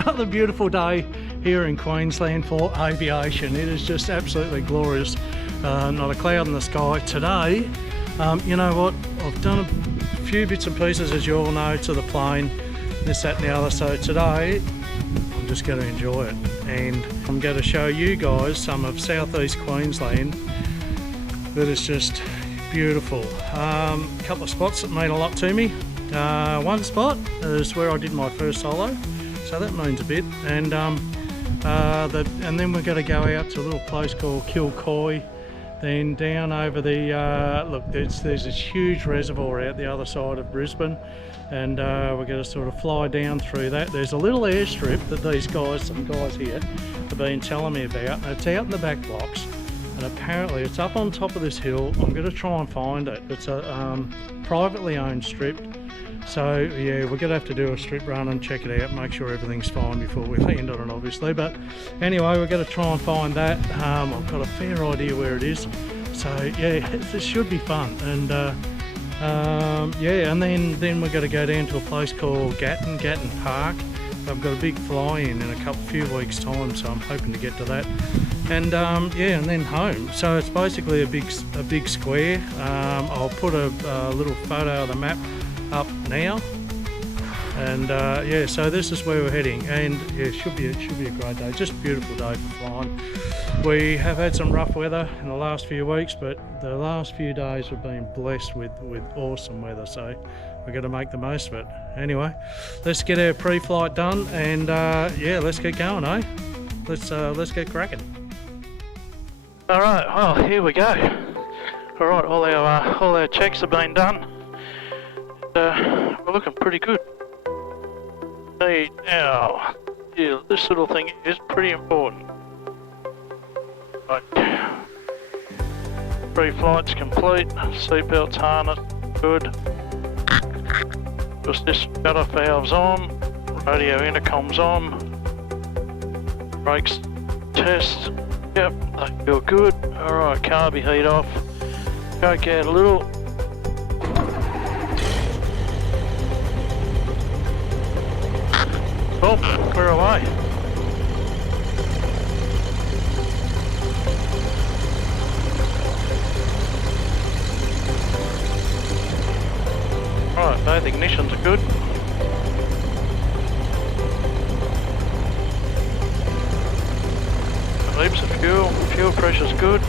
Another beautiful day here in Queensland for aviation. It is just absolutely glorious. Not a cloud in the sky today. You know what? I've done a few bits and pieces, as you all know, to the plane, this, that and the other. So today I'm just going to enjoy it, and I'm going to show you guys some of southeast Queensland that is just beautiful. A couple of spots that mean a lot to me. One spot is where I did my first solo, so that means a bit. And then we're going to go out to a little place called Kilcoy, then down over the look, there's this huge reservoir out the other side of Brisbane, and we're going to sort of fly down through that. There's a little airstrip that some guys here have been telling me about, and it's out in the back blocks, and apparently it's up on top of this hill. I'm going to try and find it. It's a privately owned strip. So yeah, we're going to have to do a strip run and check it out, make sure everything's fine before we land on it, obviously. But anyway, we're going to try and find that. I've got a fair idea where it is. So yeah, this should be fun. And yeah, and then we're going to go down to a place called Gatton Park. I've got a big fly-in a few weeks' time, so I'm hoping to get to that. And yeah, and then home. So it's basically a big square. I'll put a little photo of the map up now, and yeah, so this is where we're heading, and yeah, it should be a great day. Just a beautiful day for flying. We have had some rough weather in the last few weeks, but the last few days have been blessed with awesome weather, so we're going to make the most of it. Anyway, let's get our pre-flight done, and yeah, let's get going, eh? Let's get cracking. All right, well, here we go. All right, all our checks have been done. We're looking pretty good. Now, yeah, this little thing is pretty important. Right. Pre-flight's complete, seatbelts harnessed, good. Just this shutter valve's on, radio intercom's on, brakes test, yep, they feel good. Alright, carby heat off, choke out a little. Oh, we're away. Right, both ignitions are good. Heaps of fuel pressure's good.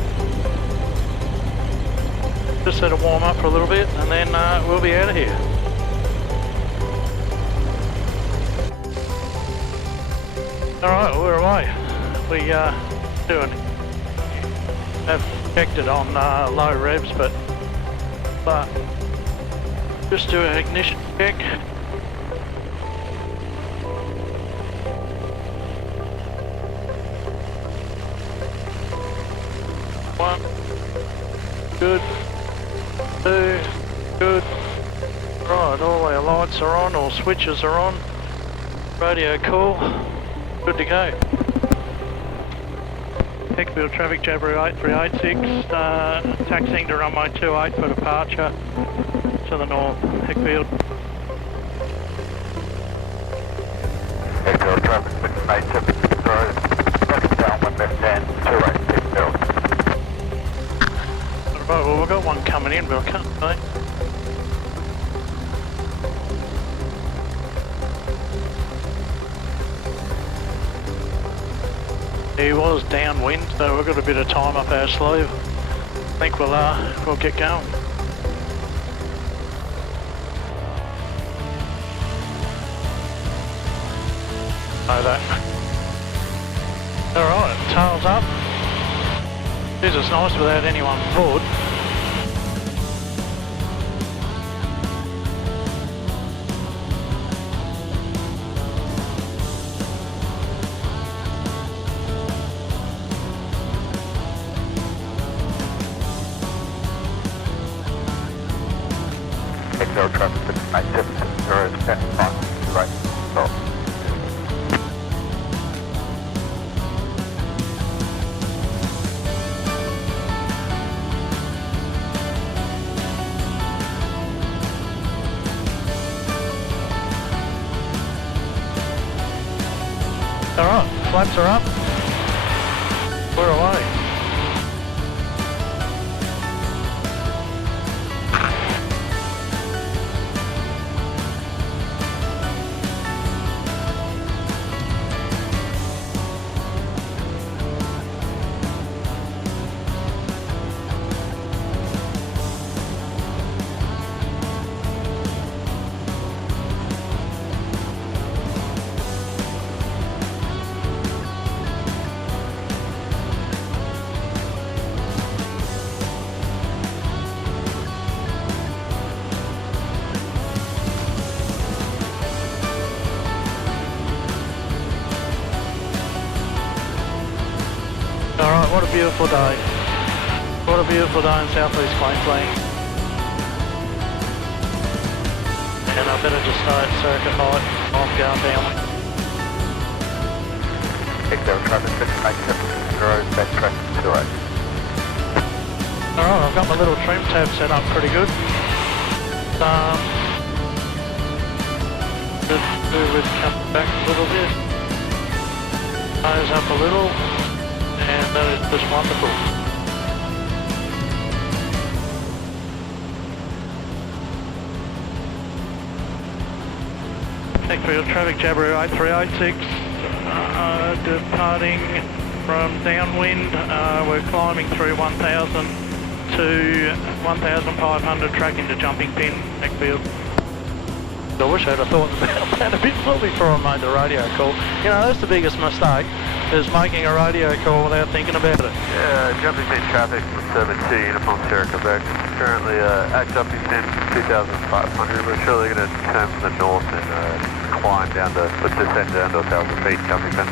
Just let it warm up for a little bit, and then we'll be out of here. Alright, we're away. We have checked it on low revs, but just do an ignition check. One, good, two, good. Right, all our lights are on, all switches are on. Radio cool. Good to go. Heckfield traffic, Jabiru 8386, taxiing to runway 28 for departure to the north, Heckfield. Heckfield traffic, 6870, rocket downwind left hand, 28 Heckfield. Right, well we've got one coming in, but I can't see. He was downwind, so we've got a bit of time up our sleeve. I think we'll get going. Know that. Alright, tails up. This is nice without anyone aboard. Heckfield traffic, 6870, stand by, right, stop. Alright, flaps are up. We're away. Alright, what a beautiful day. What a beautiful day in southeast Queensland. And I better just stay at circuit height. I'm going down. Takeoff, traffic 687 back track 28. Alright, I've got my little trim tab set up pretty good. We've come back a little bit. Nose up a little. And that is just wonderful. Field traffic, Jabiru 8386, departing from downwind. We're climbing through 1000 to 1500, tracking to jumping pin, backfield. I wish I'd have thought about that a bit more before I made the radio call. You know, that's the biggest mistake, is making a radio call without thinking about it. Yeah, jumping pin traffic from 7 to Uniform Sierra Quebec. Currently at jumping pin 2500. We're surely going to turn from the north and climb down to, let's descend down to 1000 feet jumping pin.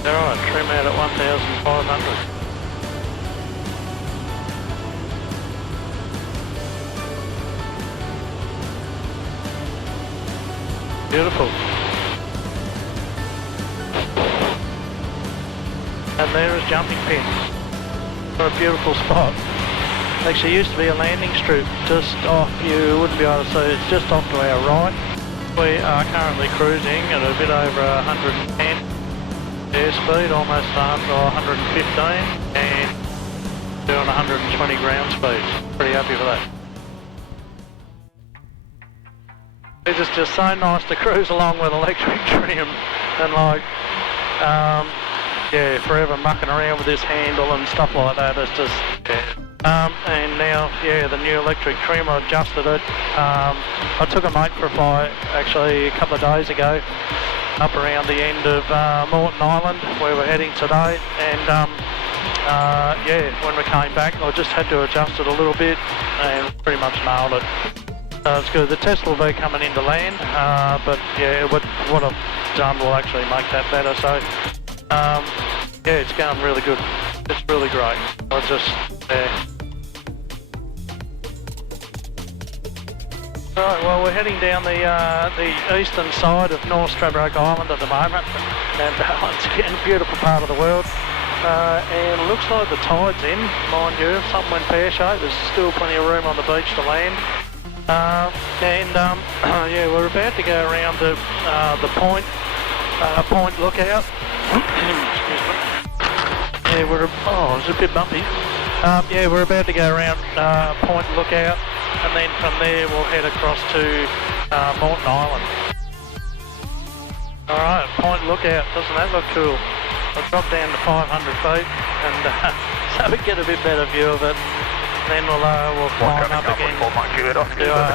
Alright, trim out at 1500. Beautiful. And there is jumping pin. What a beautiful spot. Actually used to be a landing strip just off, you wouldn't be able to see, it's just off to our right. We are currently cruising at a bit over 110 airspeed, almost 115, and doing 120 ground speed. Pretty happy with that. It is just so nice to cruise along with electric trim and like, yeah, forever mucking around with this handle and stuff like that. It's just, yeah. And now, yeah, the new electric trim, I adjusted it. I took a mate for a fly actually a couple of days ago up around the end of Moreton Island where we're heading today, and yeah, when we came back I just had to adjust it a little bit and pretty much nailed it. It's good. The test will be coming into land, but yeah, what I've done will actually make that better. So yeah, it's going really good. It's really great. I just, yeah. Right, well, we're heading down the eastern side of North Stradbroke Island at the moment, and once again, a beautiful part of the world. And it looks like the tide's in, mind you. If something went pear-shaped, there's still plenty of room on the beach to land. Yeah, we're about to go around the point lookout. Excuse me. Yeah, it's a bit bumpy. Yeah, we're about to go around point lookout, and then from there we'll head across to Moreton Island. All right, point lookout. Doesn't that look cool? I'll drop down to 500 feet, and so we get a bit better view of it. Then we'll climb up again to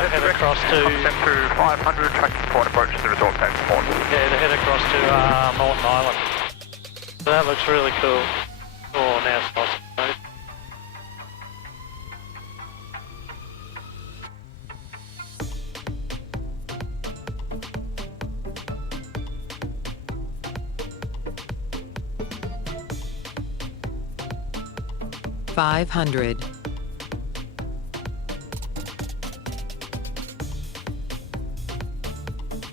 head across to 500, tracking point approach to the resort tank point. Yeah, to head across to Moreton Island. So that looks really cool. Oh, now it's nice. 500.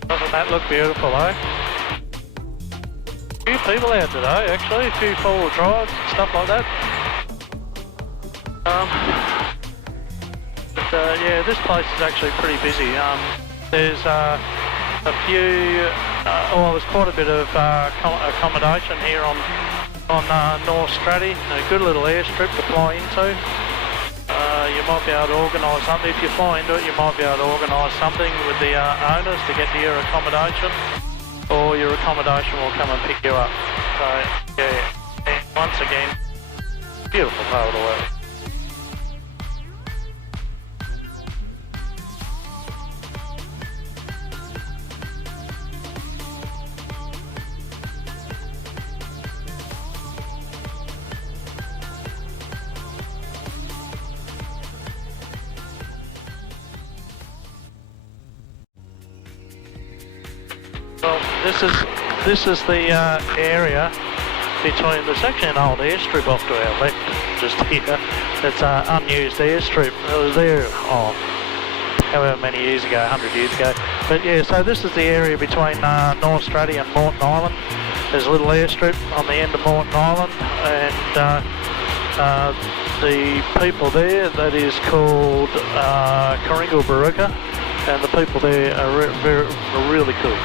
Doesn't that look beautiful, eh? A few people out today, actually, a few four-wheel drives and stuff like that. Yeah, this place is actually pretty busy. There's a few well, there's quite a bit of accommodation here on North Stratty. A good little airstrip to fly into. You might be able to organise something. If you fly into it, you might be able to organise something with the owners to get to your accommodation, or your accommodation will come and pick you up. So, yeah, and once again, beautiful part of the world. Well, this is the area between. There's actually an old airstrip off to our left, just here. It's an unused airstrip. It was there, however many years ago, 100 years ago. But yeah, so this is the area between North Stratty and Moreton Island. There's a little airstrip on the end of Moreton Island, and the people there, that is called Baruka, and the people there are really cool.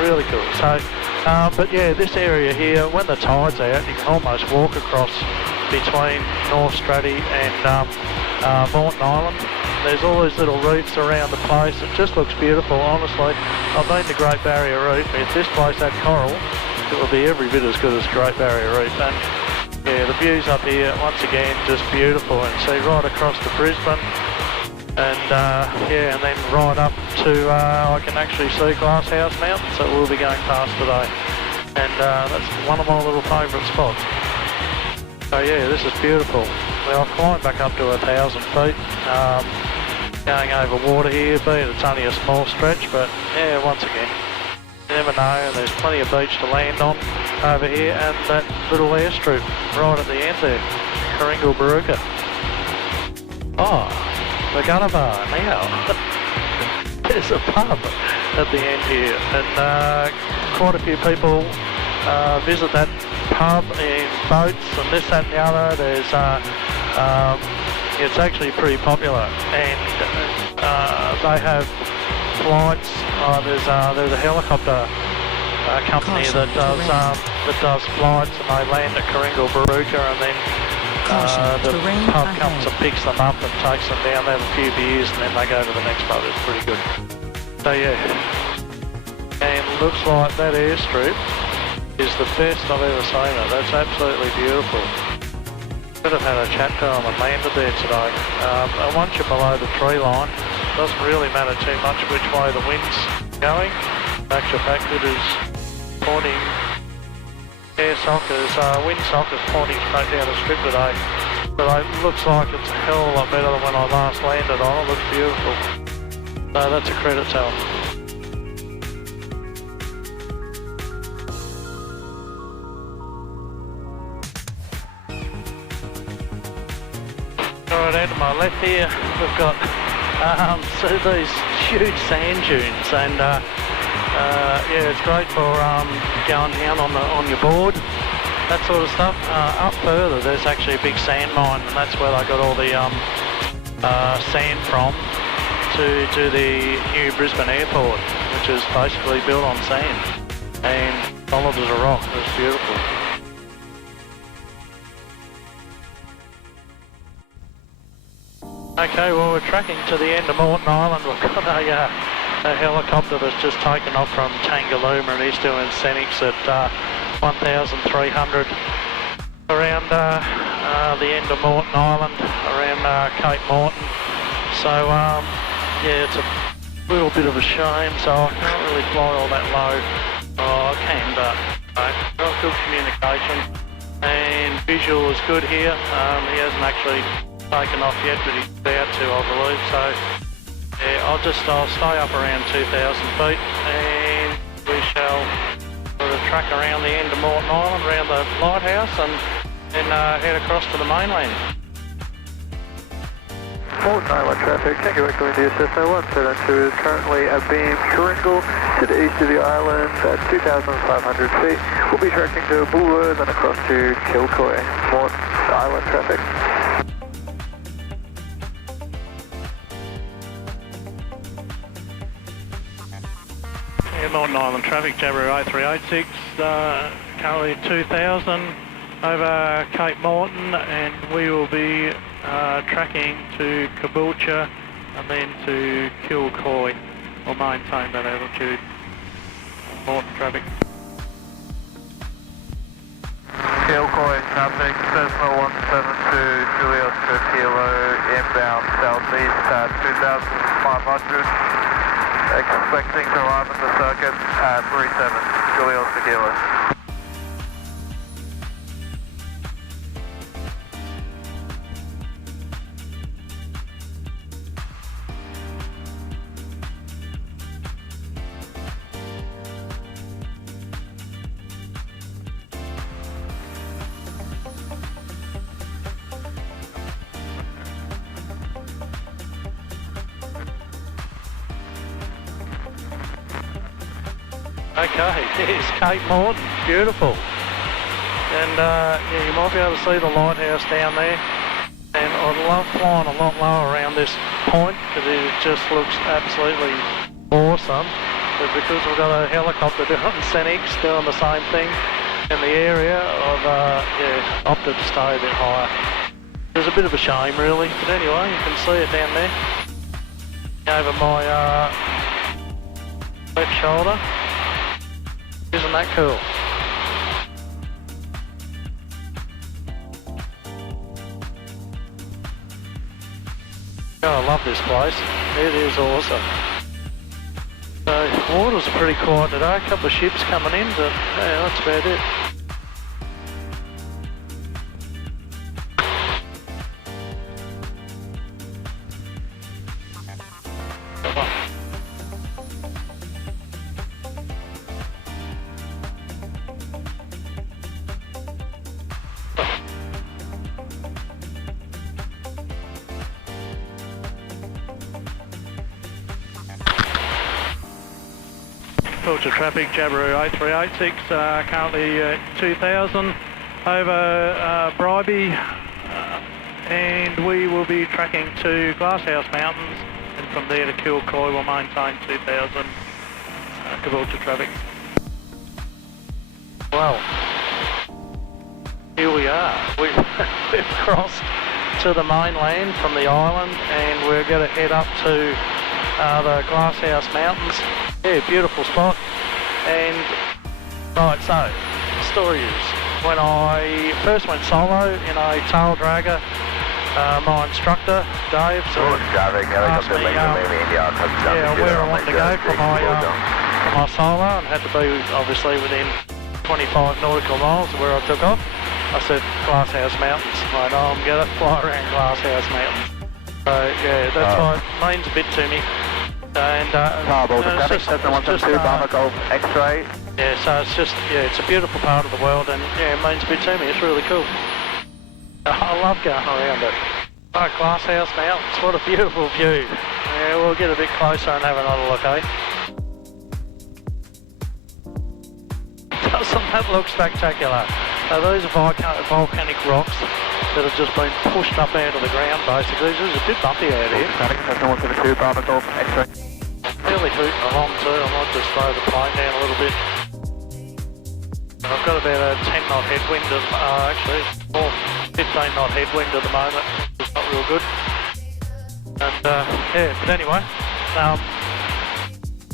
Really cool. So, but yeah, this area here, when the tide's out, you can almost walk across between North Stratty and Moreton Island. There's all these little reefs around the place. It just looks beautiful, honestly. I've been to Great Barrier Reef. If this place had coral, it would be every bit as good as Great Barrier Reef. And yeah, the views up here, once again, just beautiful. And see right across to Brisbane. And yeah, and then right up to, I can actually see Glasshouse Mountain, so we'll be going past today. And that's one of my little favourite spots. So yeah, this is beautiful. Well, I've climbed back up to 1,000 feet, going over water here, being it's only a small stretch, but yeah, once again, you never know, there's plenty of beach to land on over here, and that little airstrip right at the end there, Baruka. Oh. The Gunner Bar now. There's a pub at the end here, and quite a few people visit that pub in boats and this, that and the other. There's it's actually pretty popular, and they have flights. There's a helicopter company that does flights, and they land at Baruka, and then the pub comes and picks them up and takes them down. They have a few beers and then they go to the next pub. It's pretty good. So yeah, and looks like that airstrip is the best I've ever seen it. That's absolutely beautiful. Could have had a chat to them and landed there today. And once you're below the tree line, it doesn't really matter too much which way the wind's going. In actual fact, it is pointing. Wind sockers pointing straight down the strip today, but it looks like it's a hell of a lot better than when I last landed on. It looks beautiful. So that's a credit to them. Alright, out to my left here, we've got so these huge sand dunes, and yeah, it's great for going down on your board, that sort of stuff. Up further, there's actually a big sand mine, and that's where they got all the sand from to do the new Brisbane airport, which is basically built on sand and solid as a rock. It's beautiful. Okay, well, we're tracking to the end of Moreton Island. We've got a helicopter that's just taken off from Tangalooma, and he's doing scenics at 1,300 around the end of Moreton Island, around Cape Moreton. So yeah, it's a little bit of a shame, so I can't really fly all that low. Oh, I can, but got good communication, and visual is good here. He hasn't actually taken off yet, but he's about to, I believe. So yeah, I'll stay up around 2,000 feet, and we shall sort of track around the end of Moreton Island, around the lighthouse, and then head across to the mainland. Moreton Island traffic, Tango Echo India Cessna 172 is currently abeam Coringal to the east of the island at 2,500 feet. We'll be tracking to Bulwer, then across to Kilcoy. Moreton Island traffic. Good morning, Island traffic, Jabiru 8386, currently 2000 over Cape Morton, and we will be tracking to Caboolture and then to Kilcoy. We'll maintain that altitude. Morton traffic. Kilcoy traffic, Cessna 172 Julius per kilo, inbound southeast at 2,500. Expecting to arrive at the circuit at 37 Julius per kilo. Okay, here's Cape Morton, beautiful. And yeah, you might be able to see the lighthouse down there. And I'd love flying a lot lower around this point because it just looks absolutely awesome. But because we've got a helicopter doing Scenics doing the same thing in the area, I've yeah, opted to stay a bit higher. It's a bit of a shame really, but anyway, you can see it down there. Over my left shoulder. Isn't that cool? Oh, I love this place. It is awesome. So, waters are pretty quiet today. A couple of ships coming in, but yeah, that's about it. Filter traffic, Jabiru 8386, currently 2000 over Bribie, and we will be tracking to Glasshouse Mountains, and from there to Kilcoy. We'll maintain 2000 Caboolture traffic. Well, here we are. We've crossed to the mainland from the island, and we're going to head up to the Glasshouse Mountains. Yeah, beautiful spot. And right, so the story is when I first went solo in a taildragger, my instructor Dave asked me where I wanted to go for my solo, and had to be obviously within 25 nautical miles of where I took off. I said Glasshouse Mountains. I know I'm going to fly around Glasshouse Mountains. So yeah, that's why it means a bit to me. And it's X-ray. Yeah, so it's just, yeah, it's a beautiful part of the world, and yeah, it means a bit to me. It's really cool. I love going around it. Oh, Glasshouse Mountains, what a beautiful view. Yeah, we'll get a bit closer and have another look, eh? Doesn't that look spectacular? Now, those are volcanic rocks that have just been pushed up out of the ground, basically. It's a bit bumpy out here. Really hooting along too. I might just slow the plane down a little bit. I've got about a 10 knot headwind, actually more 15 knot headwind at the moment. It's not real good. And yeah, but anyway,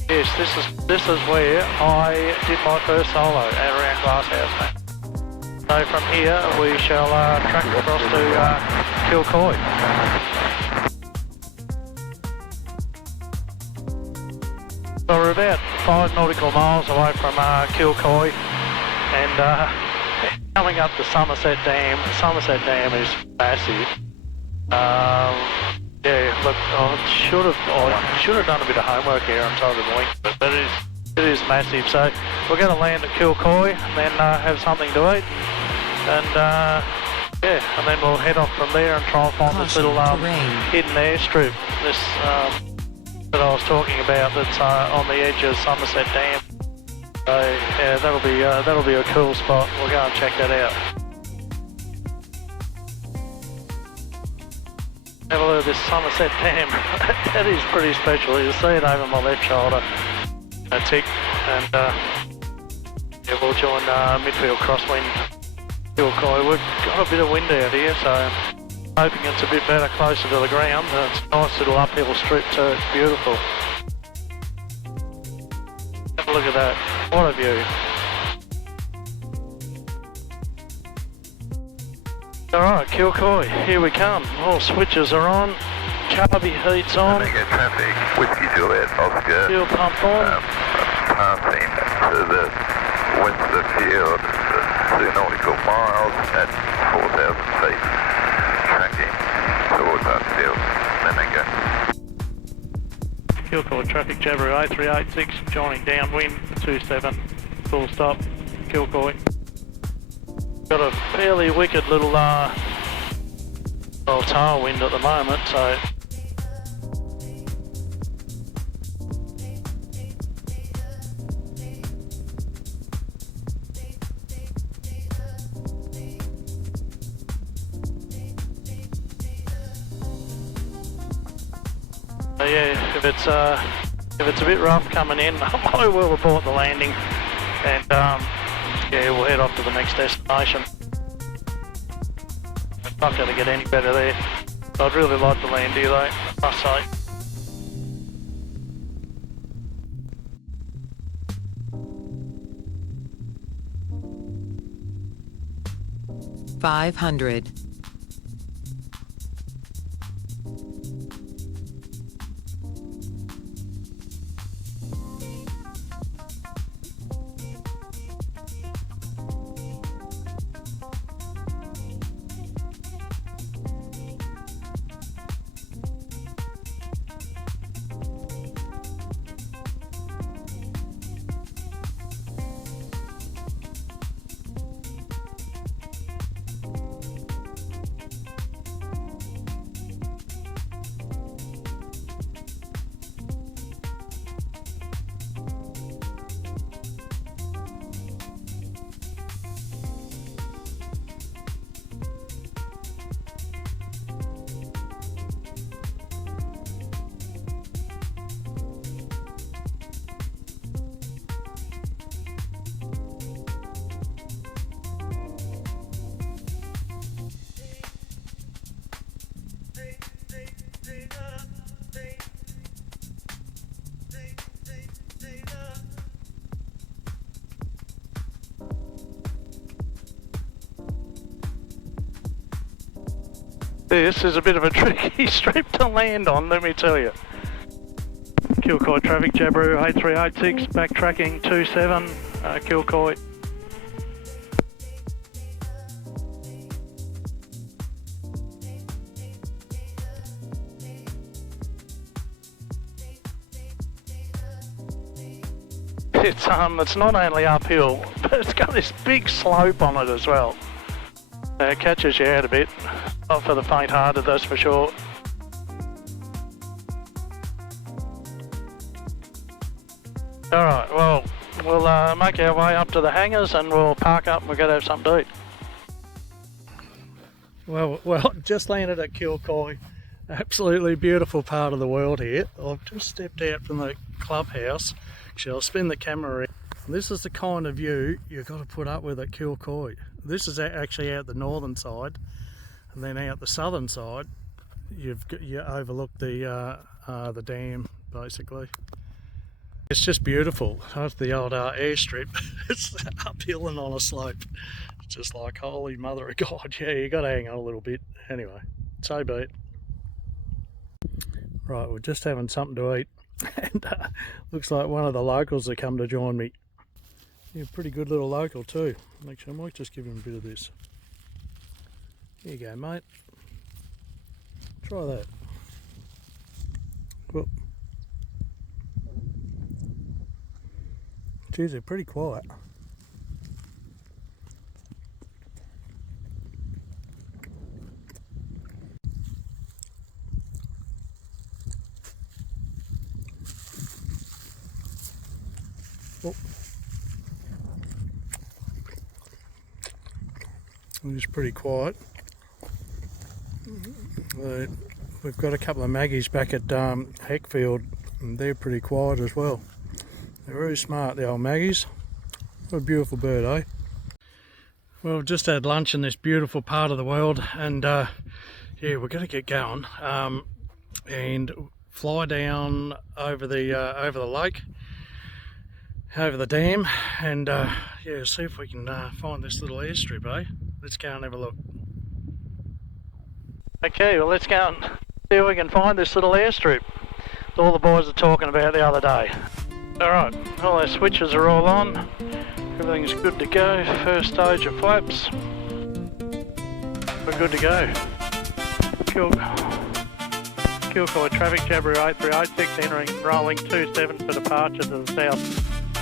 yes, this is where I did my first solo out around Glasshouse. So from here we shall track across to Kilcoy. So we're about 5 nautical miles away from Kilcoy, and coming up to Somerset Dam. Somerset Dam is massive. Yeah, look, I should have done a bit of homework here on top of the link, but it is massive. So we're going to land at Kilcoy and then have something to eat, and yeah, and then we'll head off from there and try and find this little hidden airstrip. This that I was talking about, that's on the edge of Somerset Dam. So yeah, that'll be a cool spot. We'll go and check that out. Have a look at this Somerset Dam. That is pretty special. You see it over my left shoulder. A tick. and yeah, we'll join midfield crosswind Kilcoy. We've got a bit of wind out here, so hoping it's a bit better closer to the ground. It's a nice little uphill strip too, it's beautiful. Have a look at that, what a view. Alright, Kilcoy, here we come. All switches are on, carby heat's on. Omega traffic, Whiskey Juliet, Oscar. Fuel pump on. Passing to the west of the field, 2 nautical miles at 4,000 feet. Tracking towards our field. Omega. Kilcoy traffic, Jabiru 8386, joining downwind, 27, full stop, Kilcoy. Got a fairly wicked little tailwind at the moment, so yeah, if it's a bit rough coming in, I will report the landing, and yeah, we'll head off to the next destination. It's not going to get any better there. I'd really like to land here though, I must say. $500. This is a bit of a tricky strip to land on, let me tell you. Kilcoy traffic, Jabiru 8386, backtracking 27, Kilcoy. It's not only uphill, but it's got this big slope on it as well. It catches you out a bit. Not for the faint-hearted, that's for sure. Alright, well, we'll make our way up to the hangars and we'll park up and we're going to have something to eat. Well, just landed at Kilcoy. Absolutely beautiful part of the world here. I've just stepped out from the clubhouse. Actually, I'll spin the camera around. This is the kind of view you've got to put up with at Kilcoy. This is actually out the northern side, and then out the southern side, you overlook the dam, basically. It's just beautiful. That's the old airstrip. It's uphill and on a slope. It's just like, holy mother of God. Yeah, you got to hang on a little bit. Anyway, so be it. Right, we're just having something to eat, and looks like one of the locals have come to join me. Yeah, pretty good little local too. Actually, I might just give him a bit of this. Here you go, mate. Try that. Whoop. Geez, they're pretty quiet. Oh. It's pretty quiet. We've got a couple of Maggies back at Heckfield, and they're pretty quiet as well. They're very smart, the old Maggies. What a beautiful bird, eh? Well, we've just had lunch in this beautiful part of the world, and yeah, we're going to get going and fly down over the lake, over the dam, and yeah, see if we can find this little airstrip, eh? Let's go and have a look. Okay, well, let's go and see if we can find this little airstrip that all the boys were talking about the other day. Alright, all our switches are all on, everything's good to go. First stage of flaps, we're good to go. Kilcoy traffic, Jabiru 8386 entering rolling 27 for departure to the south,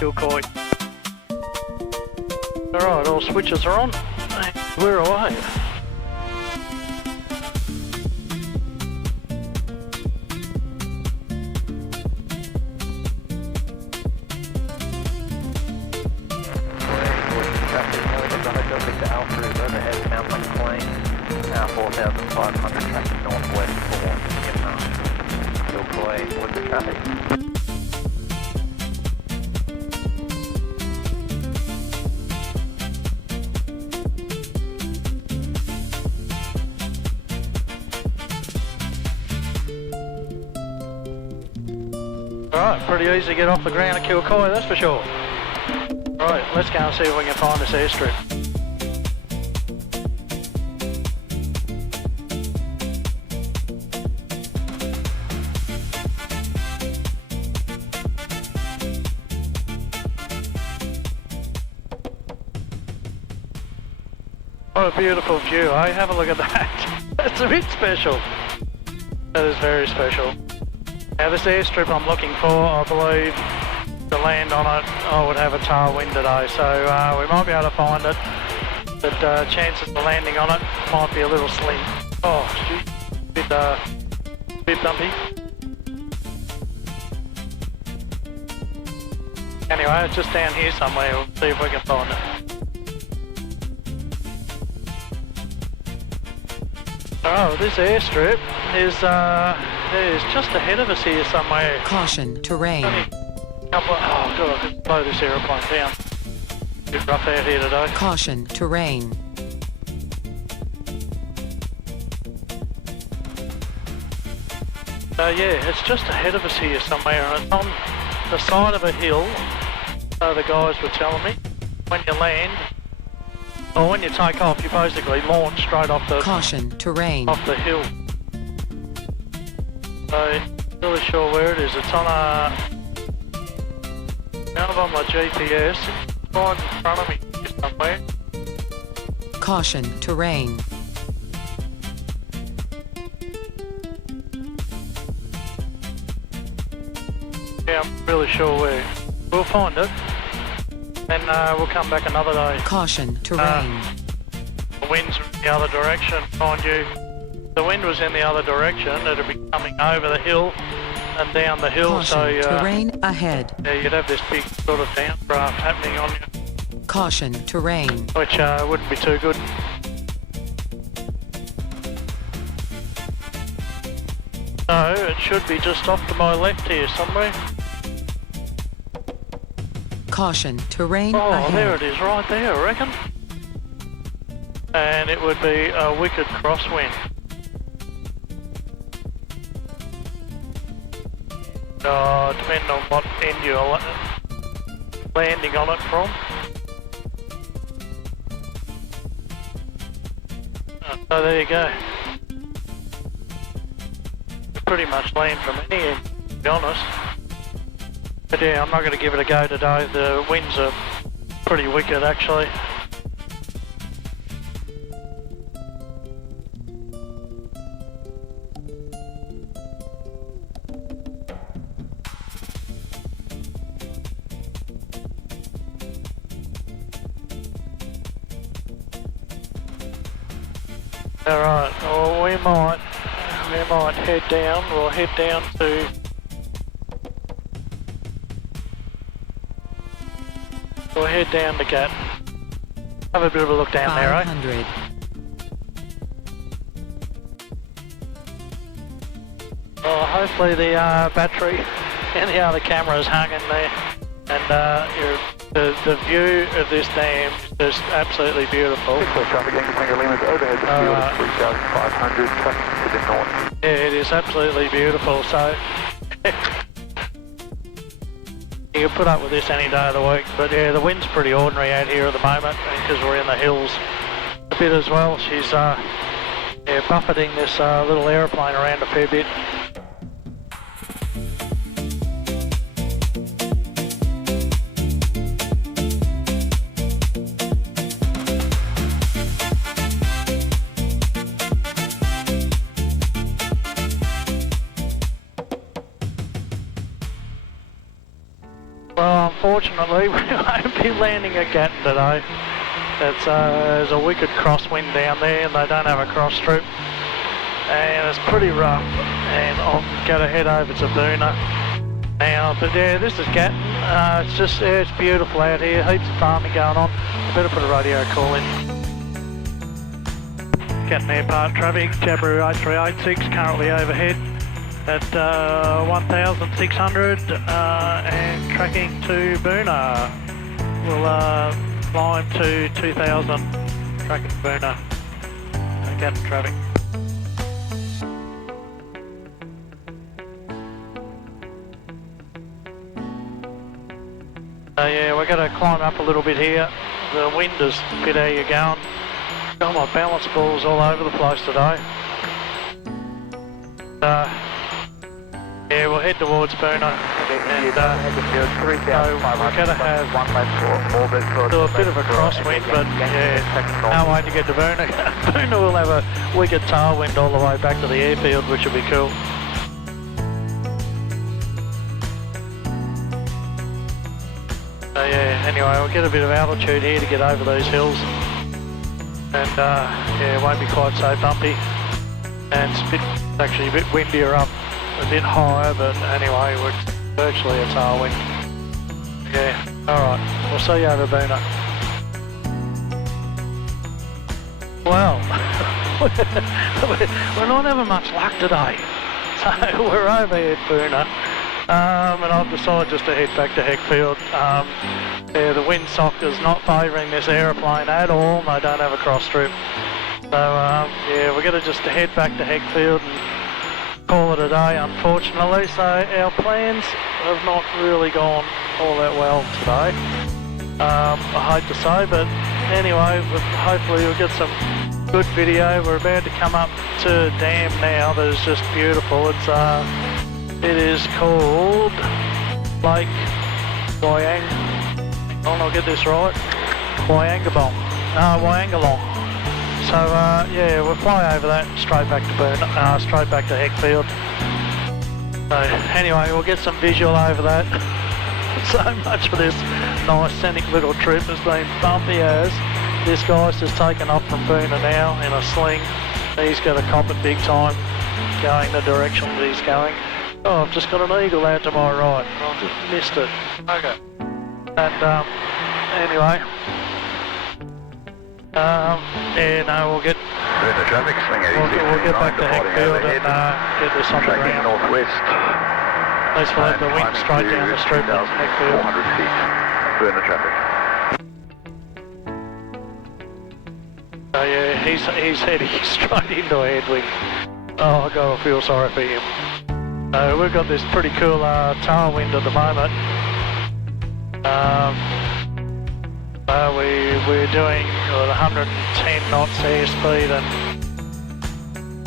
Kilcoy. Alright, all switches are on, we're away. Now 4,500 traffic northwest for Kilcoy with the traffic. Alright, pretty easy to get off the ground at Kilcoy, that's for sure. Right, let's go and see if we can find this airstrip. What a beautiful view, eh? Have a look at that. That's a bit special. That is very special. Now this airstrip I'm looking for, I believe, to land on it, I would have a tailwind today, so we might be able to find it, but chances of landing on it might be a little slim. Oh, gee, bit bumpy. Anyway, it's just down here somewhere, we'll see if we can find it. Oh, this airstrip is just ahead of us here somewhere. Caution, terrain. Oh god, I could slow this aeroplane down. A bit rough out here today. Caution, terrain. Yeah, it's just ahead of us here somewhere, and it's on the side of a hill. The guys were telling me, when you land, or when you take off, you basically launch straight off the Caution, terrain. off the hill. So, not really sure where it is. It's on a kind of on my GPS. It's right in front of me somewhere. Caution, terrain. Yeah, I'm really sure where. We'll find it, and we'll come back another day. Caution, terrain. The wind's in the other direction, mind you. If the wind was in the other direction, it'd be coming over the hill and down the hill. Caution, So terrain ahead. yeah, you'd have this big sort of downdraft happening on you, Caution, terrain. which wouldn't be too good. So it should be just off to my left here somewhere. Caution, terrain Oh, ahead. there it is, right there, I reckon. And it would be a wicked crosswind. Depending on what end you're landing on it from. So there you go. You pretty much land from any end, to be honest. But yeah, I'm not going to give it a go today. The winds are pretty wicked actually. Alright, well we might head down. We'll head down to Gat. Have a bit of a look down there, eh? 500. Well, hopefully the battery and the other cameras hung in there. And the view of this dam is just absolutely beautiful. Traffic Yankee Tango Lima overhead the field is 3,500, traffic to the north. Yeah, it is absolutely beautiful. So you can put up with this any day of the week. But yeah, the wind's pretty ordinary out here at the moment because we're in the hills a bit as well. She's buffeting this little aeroplane around a fair bit. Well, unfortunately, we won't be landing at Gatton today. There's a wicked crosswind down there and they don't have a cross strip. And it's pretty rough. And I'm going to head over to Boona now. But yeah, this is Gatton. It's beautiful out here. Heaps of farming going on. I better put a radio call in. Gatton Airport traffic, Jabiru 8386 currently overhead at 1,600 and tracking to Boona. We'll climb to 2,000, tracking to Boona. Gatton traffic. Yeah, we're going to climb up a little bit here. The wind is a bit how you're going. Got my balance balls all over the place today. Yeah, we'll head towards Boona. And we're going to have do a bit of a crosswind, but yeah, no way to get to Boona. Boona will have a wicked tailwind all the way back to the airfield, which will be cool. So yeah, anyway, we'll get a bit of altitude here to get over these hills. And yeah, it won't be quite so bumpy. And it's actually a bit windier up a bit higher, but anyway, we're virtually a tailwind. Yeah, alright, we'll see you over Boona. Well, we're not having much luck today. So we're over here at Boona. And I've decided just to head back to Heckfield. Yeah, the windsock is not favouring this aeroplane at all. They don't have a cross strip. So yeah, we're going to just head back to Heckfield and call it a day, unfortunately. So our plans have not really gone all that well today. I hate to say, but anyway, hopefully we'll get some good video. We're about to come up to a dam now that is just beautiful. It is called Lake Wyang. I'll get this right. Wyangalong. So yeah, we'll fly over that straight back to Boona, straight back to Heckfield. So anyway, we'll get some visual over that. So much for this nice scenic little trip has been bumpy as. This guy's just taken off from Boona now in a sling. He's got to cop it big time, going the direction that he's going. Oh, I've just got an eagle out to my right. I just missed it. Okay. And anyway, yeah, no, we'll get traffic, we'll get back to Heckfield and get this on the ground. Northwest. At least we'll have the wind straight down the strip at Heckfield. 400 feet. Burner traffic. So yeah, he's heading straight into a headwind. Oh, I gotta feel sorry for him. We've got this pretty cool tailwind at the moment. We're doing 110 knots airspeed and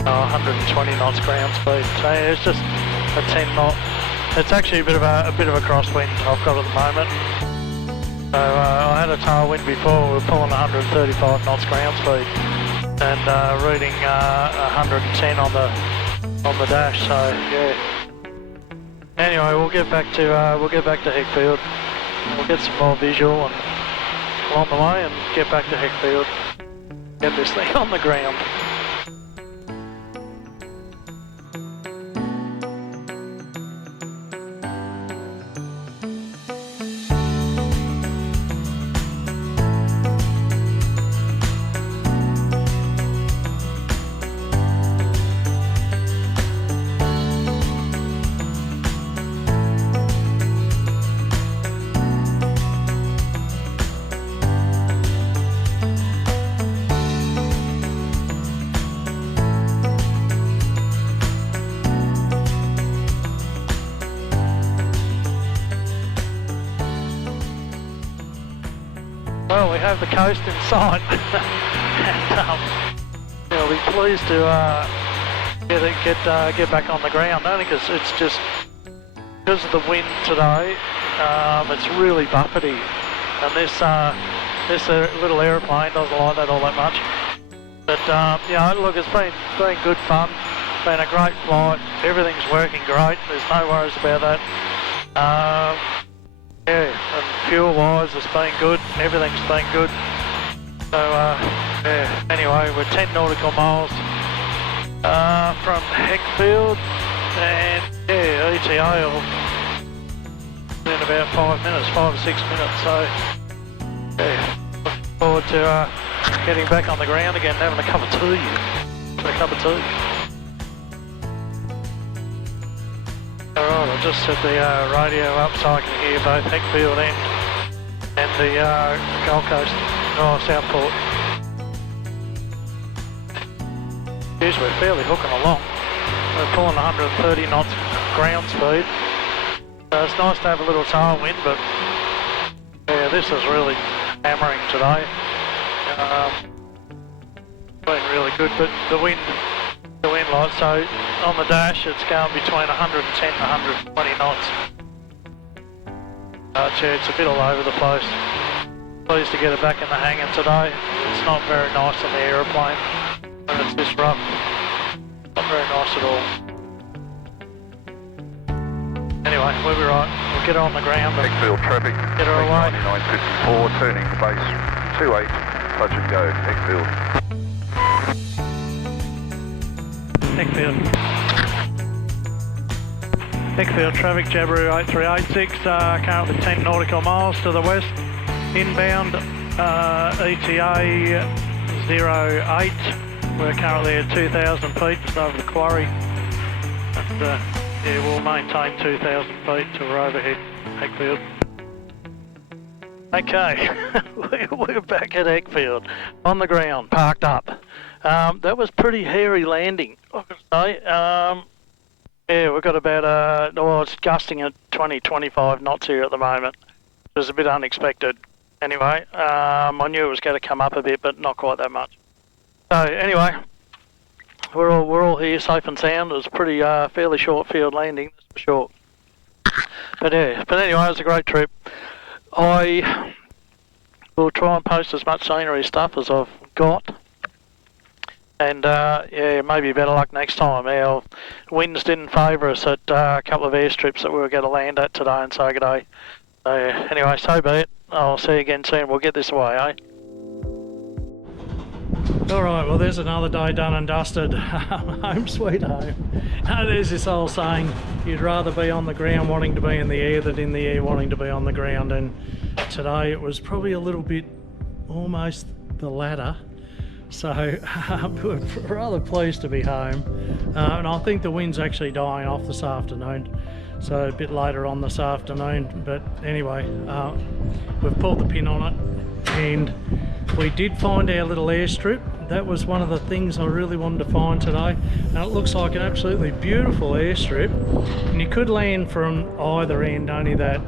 120 knots ground speed. So yeah, it's just a 10 knot. It's actually a bit of a crosswind I've got at the moment. So I had a tailwind before. We were pulling 135 knots ground speed and reading 110 on the dash. So yeah. Anyway, we'll get back to Heckfield. We'll get some more visual and along the way and get back to Heckfield. Get this thing on the ground. Well, we have the coast in sight, and we'll be pleased to get back on the ground. Only because it's just because of the wind today. It's really buffety, and this little aeroplane doesn't like that all that much. But look, it's been good fun. It's been a great flight. Everything's working great. There's no worries about that. And fuel-wise, it's been good. Everything's been good. So anyway, we're 10 nautical miles from Heckfield, and ETA will in about 5 or 6 minutes. So looking forward to getting back on the ground again, and having a cup of tea. Alright, I'll just set the radio up so I can hear both Heckfield and the Gold Coast, Southport. Geez, we're fairly hooking along. We're pulling 130 knots ground speed. It's nice to have a little tailwind, but yeah, this is really hammering today. Been really good, but the wind light, so on the dash it's going between 110 and 120 knots. It's a bit all over the place. Pleased to get it back in the hangar today. It's not very nice on the aeroplane when it's this rough. Not very nice at all. Anyway, we'll be right. We'll get her on the ground. Heckfield traffic. Get her away. 9954, turning to base 28, touch and go, Heckfield. Heckfield traffic, Jabiru 8386, currently 10 nautical miles to the west. Inbound, ETA 08. We're currently at 2,000 feet, just over the quarry. And we'll maintain 2,000 feet till we're overhead Heckfield. Okay, we're back at Heckfield, on the ground, parked up. That was pretty hairy landing, I could say. We've got about, it's gusting at 20-25 knots here at the moment. It was a bit unexpected. Anyway, I knew it was going to come up a bit, but not quite that much. So anyway, we're all here safe and sound. It was a pretty fairly short field landing, that's for sure. But anyway, it was a great trip. I will try and post as much scenery stuff as I've got. And maybe better luck next time. Our winds didn't favour us at a couple of airstrips that we were going to land at today and say good day. So anyway, so be it. I'll see you again soon. We'll get this away, eh? Alright, well there's another day done and dusted. Home sweet home. Now there's this old saying, you'd rather be on the ground wanting to be in the air than in the air wanting to be on the ground, and today it was probably a little bit almost the latter. So we're rather pleased to be home, and I think the wind's actually dying off this afternoon, so a bit later on this afternoon. But anyway, we've pulled the pin on it, and we did find our little airstrip. That was one of the things I really wanted to find today, and it looks like an absolutely beautiful airstrip, and you could land from either end, only that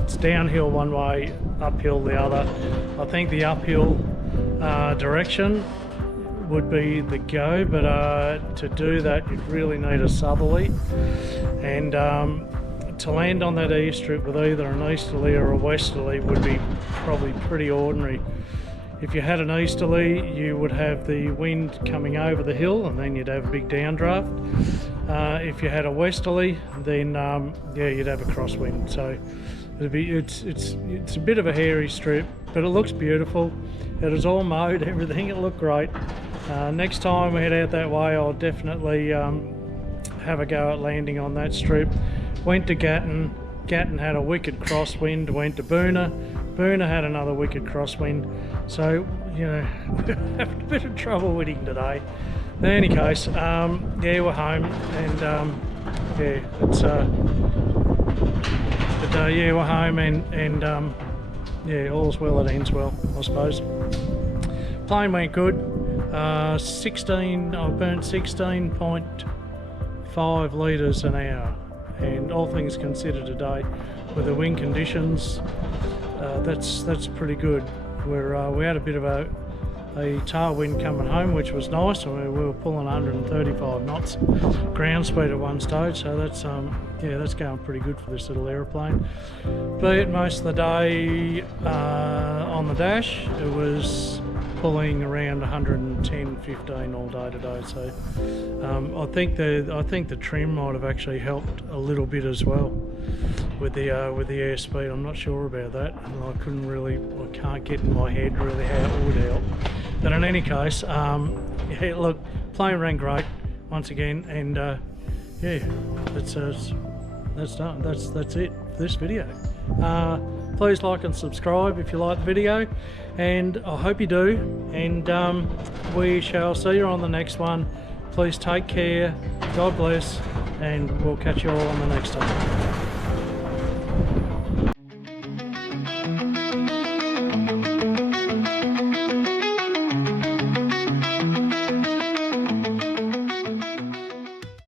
it's downhill one way, uphill the other. I think the uphill direction would be the go, but to do that you'd really need a southerly, and to land on that airstrip with either an easterly or a westerly would be probably pretty ordinary. If you had an easterly, you would have the wind coming over the hill, and then you'd have a big downdraft. If you had a westerly, then you'd have a crosswind. So it's a bit of a hairy strip, but it looks beautiful. It was all mowed, everything. It looked great. Next time we head out that way, I'll definitely have a go at landing on that strip. Went to Gatton. Gatton had a wicked crosswind. Went to Boona. Boona had another wicked crosswind. So, you know, we're having a bit of trouble winning today. In any case, we're home, and it's we're home, and all's well that ends well, I suppose. Plane went good. I burnt 16.5 litres an hour. and all things considered today, with the wind conditions, that's pretty good. We had a bit of a tailwind coming home, which was nice. We were pulling 135 knots ground speed at one stage, so that's going pretty good for this little aeroplane. But most of the day on the dash, it was pulling around 110-15 all day today. So I think the trim might have actually helped a little bit as well with the airspeed. I'm not sure about that. I can't get in my head really how it would help. But in any case, yeah, look, plane ran great once again, and yeah, that's done. That's it for this video. Please like and subscribe if you like the video, and I hope you do, and we shall see you on the next one. Please take care, God bless, and we'll catch you all on the next time.